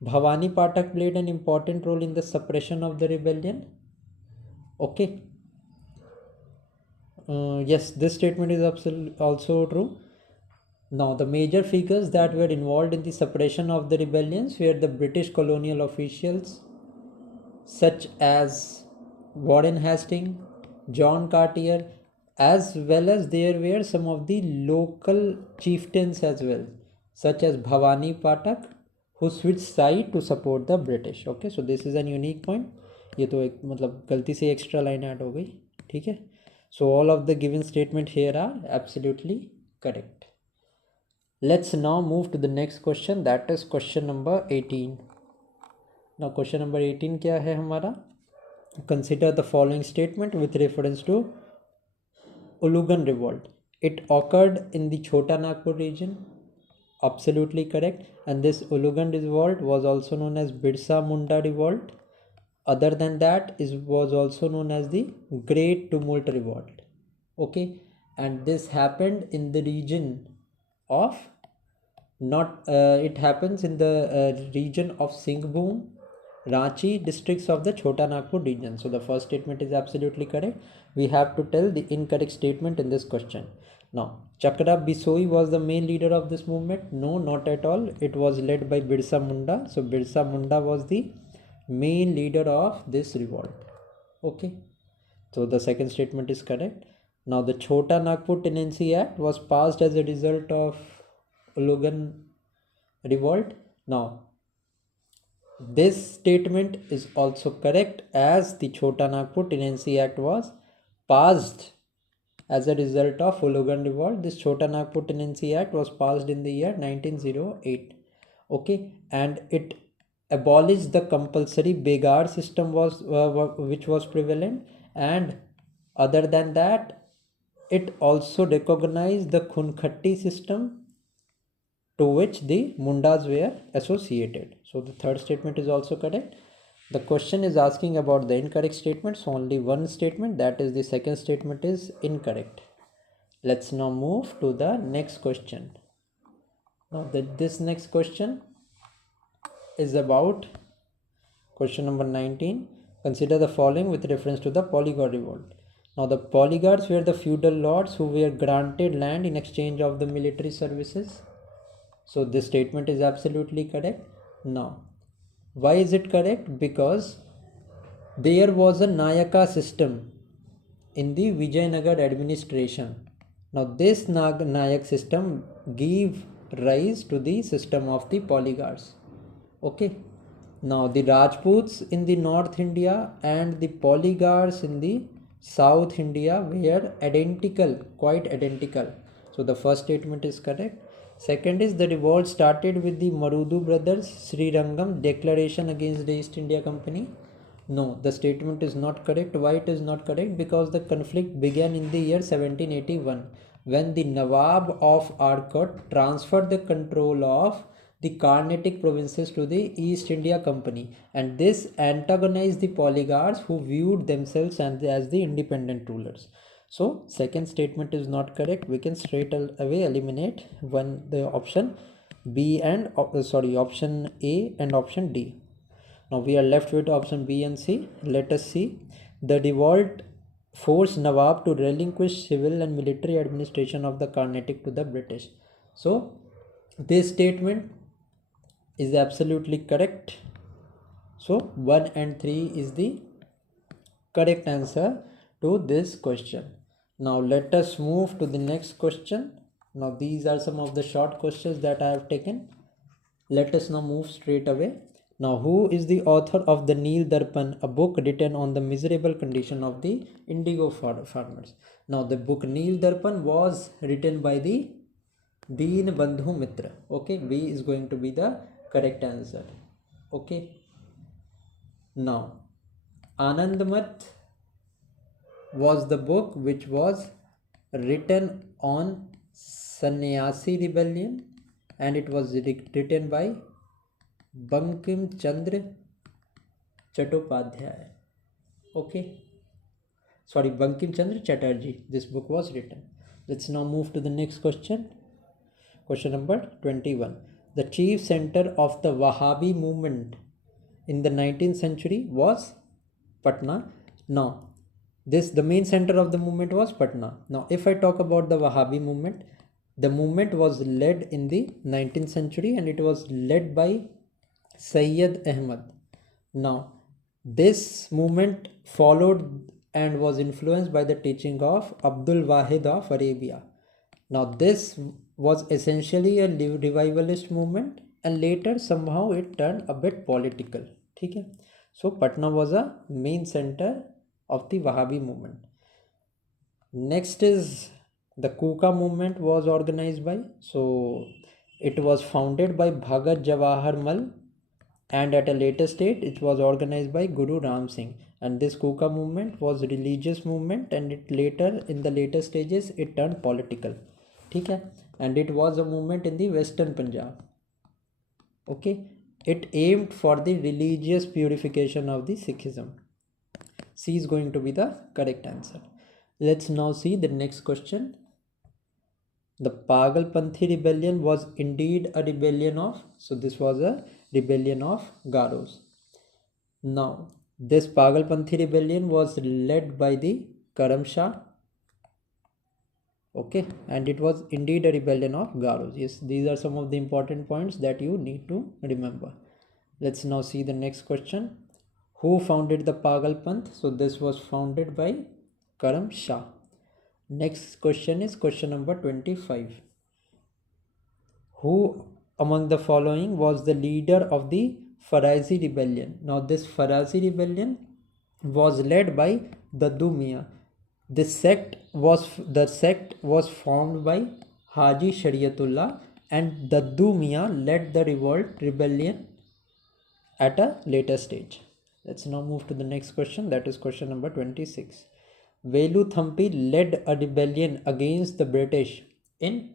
Bhavani Pathak played an important role in the suppression of the rebellion. Okay. Yes, this statement is also true. Now, the major figures that were involved in the suppression of the rebellions were the British colonial officials such as Warren Hastings, John Cartier, as well as there were some of the local chieftains as well, such as Bhavani Pathak, who switched side to support the British. Okay, so this is an unique point. ये तो एक मतलब गलती से extra line add हो गई. ठीक है. So all of the given statement here are absolutely correct. Let's now move to the next question, that is question number 18. Now question number 18 क्या है हमारा? Consider the following statement with reference to Ulugan revolt. It occurred in the Chota Nagpur region. Absolutely correct. And this Ulugan revolt was also known as Birsa Munda revolt. Other than that, it was also known as the Great Tumult revolt. Okay, and this happened in the region of not it happens in the region of Singhbhum, Ranchi districts of the Chota Nagpur region. So the first statement is absolutely correct. We have to tell the incorrect statement in this question. Now, Chakra Bisoi was the main leader of this movement. No, not at all. It was led by Birsa Munda. So Birsa Munda was the main leader of this revolt. Okay. So the second statement is correct. Now the Chota Nagpur Tenancy Act was passed as a result of Ulugan revolt. Now this statement is also correct, as the Chota Nagpur Tenancy Act was passed as a result of Ulugan revolt. This Chota Nagpur Tenancy Act was passed in the year 1908. Okay, and it abolished the compulsory begar system which was prevalent, and other than that, it also recognized the Khunkhatti system to which the Mundas were associated. So the third statement is also correct. The question is asking about the incorrect statement, so only one statement, that is the second statement, is incorrect. Let's now move to the next question. Now this next question is about question number 19. Consider the following with reference to the Polygar revolt. Now the Polygars were the feudal lords who were granted land in exchange of the military services. So this statement is absolutely correct. Now, why is it correct? Because there was a Nayaka system in the Vijayanagar administration. Now this Nayak system gave rise to the system of the Polygars. Okay. Now the Rajputs in the North India and the Polygars in the South India were identical, quite identical. So the first statement is correct. Second is the revolt started with the Marudu brothers Srirangam declaration against the East India Company. No, the statement is not correct. Why it is not correct? Because the conflict began in the year 1781 when the Nawab of Arcot transferred the control of the Carnatic provinces to the East India Company, and this antagonized the Polygars who viewed themselves as the independent rulers. So second statement is not correct. We can straight away eliminate the option B and option A and option D. Now we are left with option B and C. Let us see. The revolt forced Nawab to relinquish civil and military administration of the Carnatic to the British. So this statement is absolutely correct. So 1 and 3 is the correct answer to this question. Now let us move to the next question. Now these are some of the short questions that I have taken. Let us now move straight away. Now, who is the author of the Neel Darpan, a book written on the miserable condition of the indigo farmers? Now, the book Neel Darpan was written by the Deen Bandhu Mitra. Okay, B is going to be the correct answer. Okay. Now, Anandmat was the book which was written on Sannyasi rebellion, and it was written by Bankim Chandra Chattopadhyay. Okay. Sorry, Bankim Chandra Chatterjee. This book was written. Let's now move to the next question. Question number 21. The chief center of the Wahhabi movement in the 19th century was Patna. Now, the main center of the movement was Patna. Now, if I talk about the Wahhabi movement, the movement was led in the 19th century, and it was led by Sayyid Ahmad. Now, this movement followed and was influenced by the teaching of Abdul Wahid of Arabia. Now, this was essentially a revivalist movement, and later somehow it turned a bit political. Okay? So, Patna was a main center of the Wahhabi movement. Next is the Kuka movement was organized by. So, it was founded by Bhagat Jawahar Mal, and at a later stage it was organized by Guru Ram Singh. And this Kuka movement was a religious movement, and in the later stages it turned political. Okay? And it was a movement in the western Punjab. Okay? It aimed for the religious purification of the Sikhism. C is going to be the correct answer. Let's now see the next question. The Pagalpanthi rebellion was indeed a rebellion of, so this was a rebellion of Garos. Now, this Pagalpanthi rebellion was led by the Karam Shah. Okay, and it was indeed a rebellion of Garos. Yes, these are some of the important points that you need to remember. Let's now see the next question. Who founded the Pagal Panth? So this was founded by Karam Shah. Next question is question number 25. Who among the following was the leader of the Farazi rebellion? Now this Farazi rebellion was led by Daddu Mian. The sect was formed by Haji Shariatullah, and Daddu Mian led the rebellion at a later stage. Let's now move to the next question, that is question number 26. Velu Thampi led a rebellion against the British in,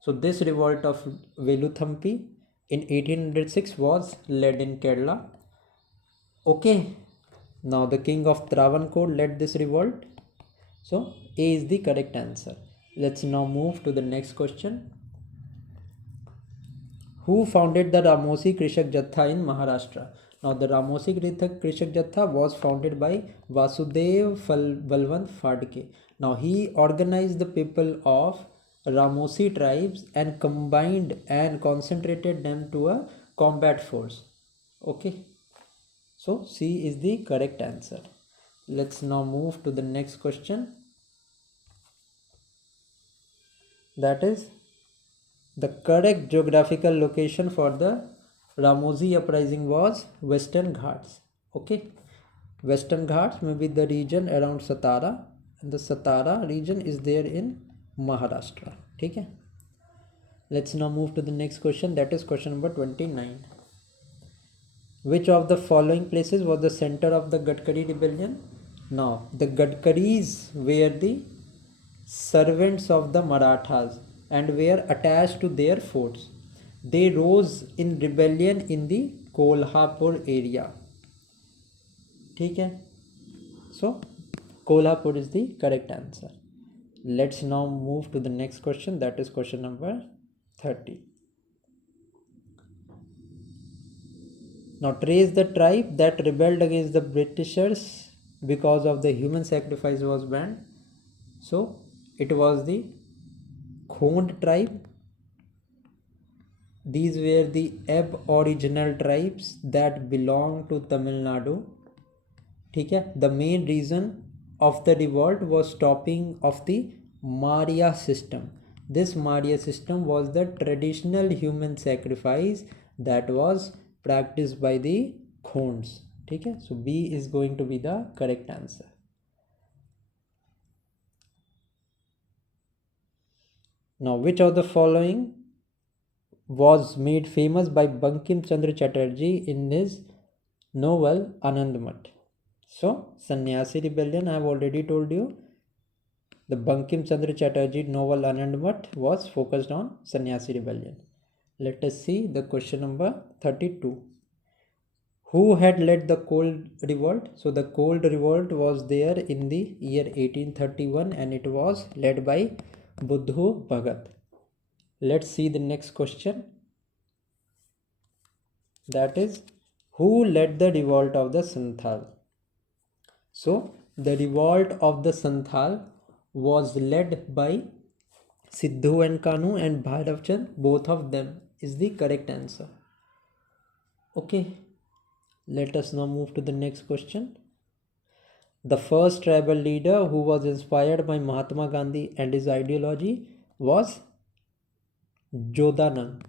so this revolt of Velu Thampi in 1806 was led in Kerala. Okay, now the king of Travancore led this revolt. So A is the correct answer. Let's now move to the next question. Who founded the Ramosi Krishak Jatha in Maharashtra? Now the Ramosi Krishak Jatha was founded by Vasudev Balwant Phadke. Now he organized the people of Ramosi tribes and combined and concentrated them to a combat force. Okay, so C is the correct answer. Let's now move to the next question. That is, the correct geographical location for the Ramosi uprising was Western Ghats. Okay, Western Ghats may be the region around Satara, and the Satara region is there in Maharashtra. Okay, let's now move to the next question, that is question number 29. Which of the following places was the center of the Gadkari rebellion? Now the Gadkaris were the servants of the Marathas and were attached to their forts. They rose in rebellion in the Kolhapur area. Okay, so Kolhapur is the correct answer. Let's now move to the next question, that is question number 30. Now trace the tribe that rebelled against the Britishers because of the human sacrifice was banned. So it was the Khond tribe. These were the aboriginal tribes that belong to Tamil Nadu. Okay? The main reason of the revolt was stopping of the Maria system. This Maria system was the traditional human sacrifice that was practiced by the Khonds. Okay? So B is going to be the correct answer. Now which of the following was made famous by Bankim Chandra Chatterjee in his novel Anandmat? So Sannyasi rebellion, I have already told you. The Bankim Chandra Chatterjee novel Anandmat was focused on Sannyasi rebellion. Let us see the question number 32. Who had led the Cold Revolt? So the Cold Revolt was there in the year 1831 and it was led by Buddhu Bhagat. Let's see the next question. That is, who led the revolt of the Santhal? So the revolt of the Santhal was led by Siddhu and Kanu and Bhairav Chand. Both of them is the correct answer. Okay, let us now move to the next question. The first tribal leader who was inspired by Mahatma Gandhi and his ideology was Jodanang.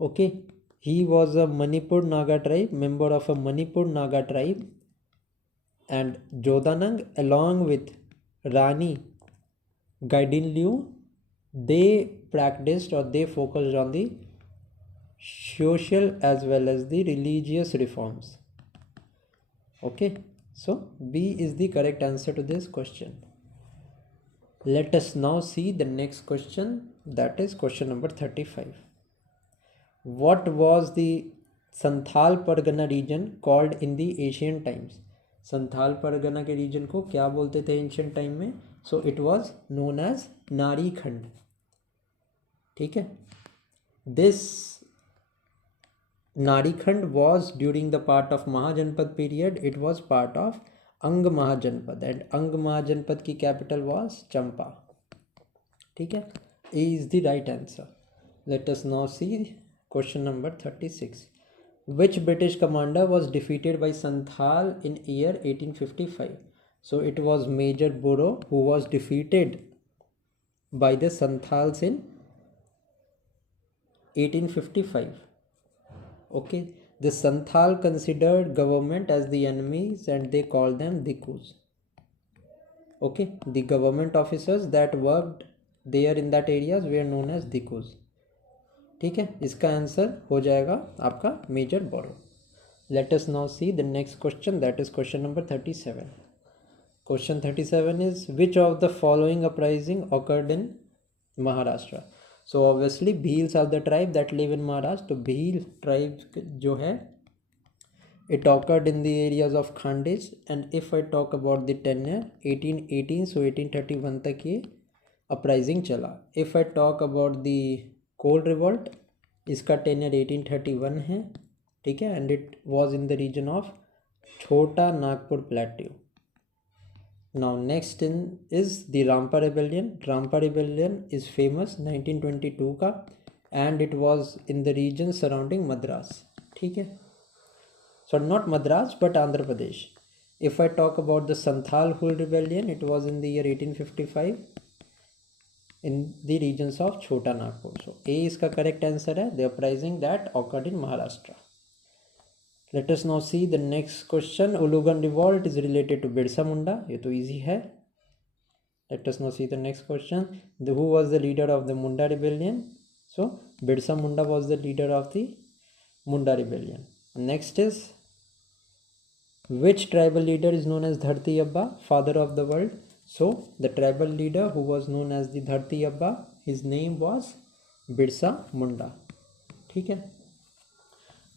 Okay, he was a Manipur Naga tribe, member of a Manipur Naga tribe, and Jodanang along with Rani Gaidinliu, they practiced or they focused on the social as well as the religious reforms. Okay, so B is the correct answer to this question. Let us now see the next question, that is question number 35. What was the Santhal Pargana region called in the ancient times? Santhal Pargana के region को क्या बोलते थे ancient time में? So it was known as Nari Khand. ठीक है. This Narikhand was during the part of Mahajanpad period, it was part of Ang Mahajanpad, and Ang Mahajanpad की capital was Champa. ठीक है. A is the right answer. Let us now see question number 36. Which British commander was defeated by Santhal in year 1855? So it was Major Burrow who was defeated by the Santhals in 1855. Okay, the Santhal considered government as the enemies and they called them Dikus. Okay, the government officers that worked there in that areas were known as Dikus. ठीक है, इसका answer हो जाएगा आपका major borrow. Let us now see the next question, that is question number 37. Question 37 is, which of the following uprising occurred in Maharashtra? So obviously Bhils are the tribe that live in Maharashtra. तो Bhil tribe जो है it occurred in the areas of Khandesh, and if I talk about the tenure 1818, so 1831 तक ये uprising चला. If I talk about the Kol revolt, इसका tenure 1831 है. ठीक है, and it was in the region of Chota Nagpur plateau. Now next in is the Rampa rebellion. Rampa rebellion is famous 1922 का, and it was in the region surrounding Madras. ठीक है, so not Madras but Andhra Pradesh. If I talk about the Santhal Hul rebellion, it was in the year 1855 in the regions of Chota Nagpur. So A is the correct answer है, the uprising that occurred in Maharashtra. Let us now see the next question. Ulugan revolt is related to Birsa Munda. ये तो easy है. Let us now see the next question. Who was the leader of the Munda rebellion? So Birsa Munda was the leader of the Munda rebellion. Next is, which tribal leader is known as Dharti Abba, father of the world? So the tribal leader who was known as the Dharti Abba, his name was Birsa Munda. ठीक है.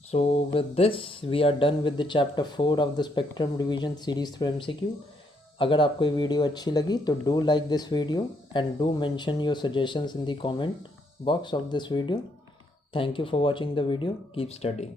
So with this we are done with the chapter 4 of the spectrum revision series through MCQ. अगर आपको ये video अच्छी लगी तो do like this video and do mention your suggestions in the comment box of this video. Thank you for watching the video. Keep studying.